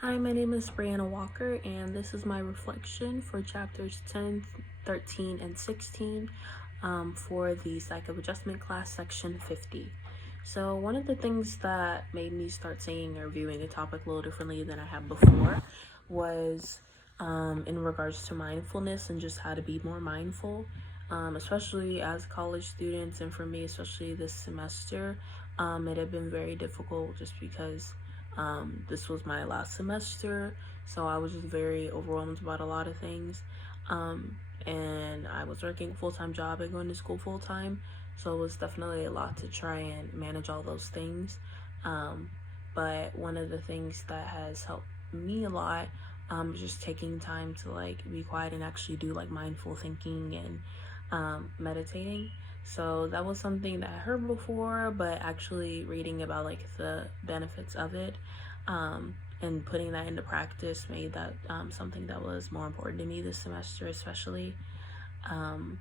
Hi, my name is Brianna Walker, and this is my reflection for chapters 10, 13, and 16 for the Psych of Adjustment class, section 50. So, one of the things that made me start seeing or viewing the topic a little differently than I have before was in regards to mindfulness and just how to be more mindful, especially as college students, and for me, especially this semester. It had been very difficult just because this was my last semester, so I was just very overwhelmed about a lot of things. Um, and I was working a full time job and going to school full time, so it was definitely a lot to try and manage all those things. Um, but one of the things that has helped me a lot is just taking time to like be quiet and actually do like mindful thinking and meditating. So that was something that I heard before, but actually reading about like the benefits of it and putting that into practice made that something that was more important to me this semester, especially. Um,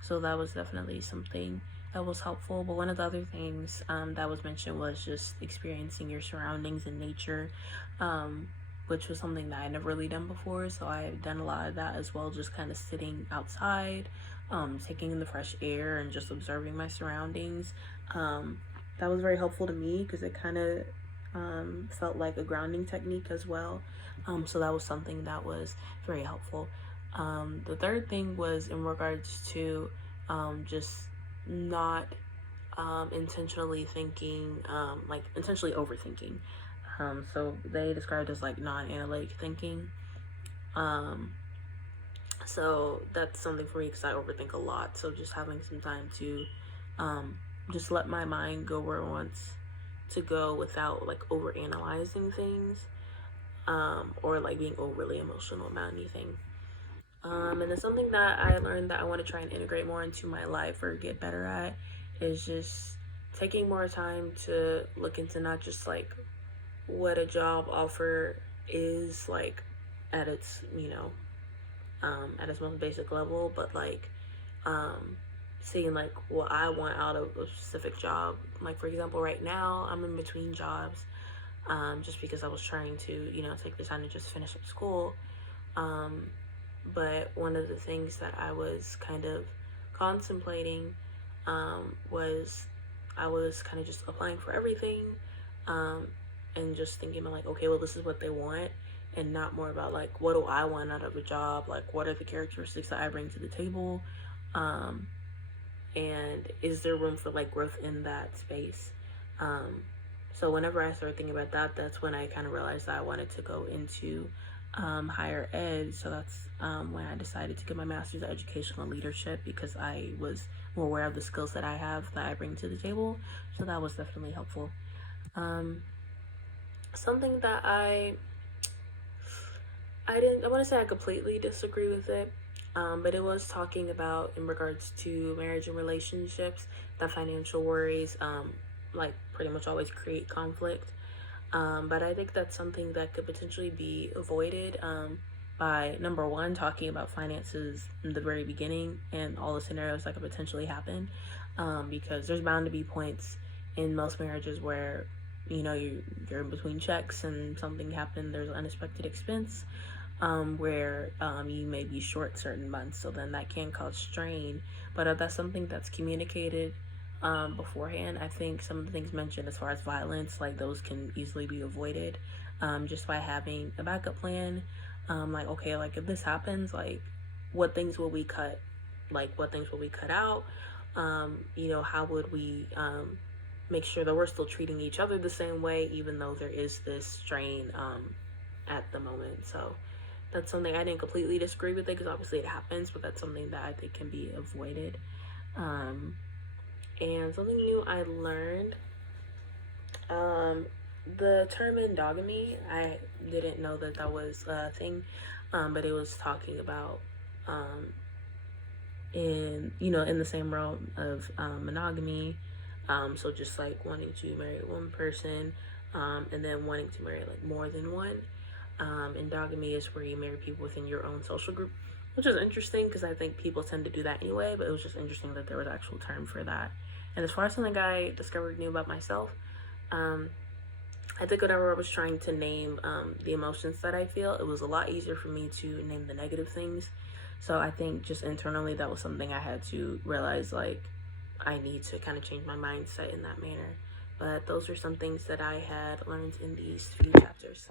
so that was definitely something that was helpful. But one of the other things that was mentioned was just experiencing your surroundings in nature, which was something that I never really done before. So I've done a lot of that as well, just kind of sitting outside, taking in the fresh air, and just observing my surroundings. Um, that was very helpful to me because it kind of felt like a grounding technique as well. So that was something that was very helpful. The third thing was in regards to just not intentionally thinking, like intentionally overthinking. So they described as like non-analytic thinking. Um, so that's something for me because I overthink a lot. So just having some time to um, just let my mind go where it wants to go without like overanalyzing things or like being overly emotional about anything. And it's something that I learned that I want to try and integrate more into my life or get better at is just taking more time to look into not just like what a job offer is like at its, at its most basic level, but like um, seeing like what I want out of a specific job. Like for example, right now I'm in between jobs just because I was trying to, take the time to just finish up school. Um, but one of the things that I was kind of contemplating was I was kind of just applying for everything um, and just thinking like, okay, well, this is what they want, and not more about like, what do I want out of a job? Like, what are the characteristics that I bring to the table? Um, and is there room for like growth in that space? Um, so whenever I started thinking about that, that's when I kind of realized that I wanted to go into higher ed. So that's when I decided to get my master's in educational leadership because I was more aware of the skills that I have that I bring to the table. So that was definitely helpful. Um, Something that I want to say I completely disagree with it, but it was talking about in regards to marriage and relationships that financial worries, like pretty much always create conflict. But I think that's something that could potentially be avoided by number one, talking about finances in the very beginning and all the scenarios that could potentially happen, because there's bound to be points in most marriages where you're in between checks and something happened, there's an unexpected expense where you may be short certain months, so then that can cause strain. But if that's something that's communicated beforehand, I think some of the things mentioned as far as violence, like those can easily be avoided just by having a backup plan. Like, okay, like if this happens, like what things will we cut? Like, what things will we cut out? How would we make sure that we're still treating each other the same way, even though there is this strain at the moment? So, that's something I didn't completely disagree with it because obviously it happens, but that's something that I think can be avoided. Um, and something new I learned, um, the term endogamy, I didn't know that that was a thing, but it was talking about um, in the same realm of monogamy. So just like wanting to marry one person, and then wanting to marry like more than one. Endogamy is where you marry people within your own social group, which is interesting because I think people tend to do that anyway. But it was just interesting that there was an actual term for that. And as far as something I discovered new about myself, um, I think whenever I was trying to name the emotions that I feel, it was a lot easier for me to name the negative things. So I think just internally, that was something I had to realize, like, I need to kind of change my mindset in that manner. But those are some things that I had learned in these few chapters.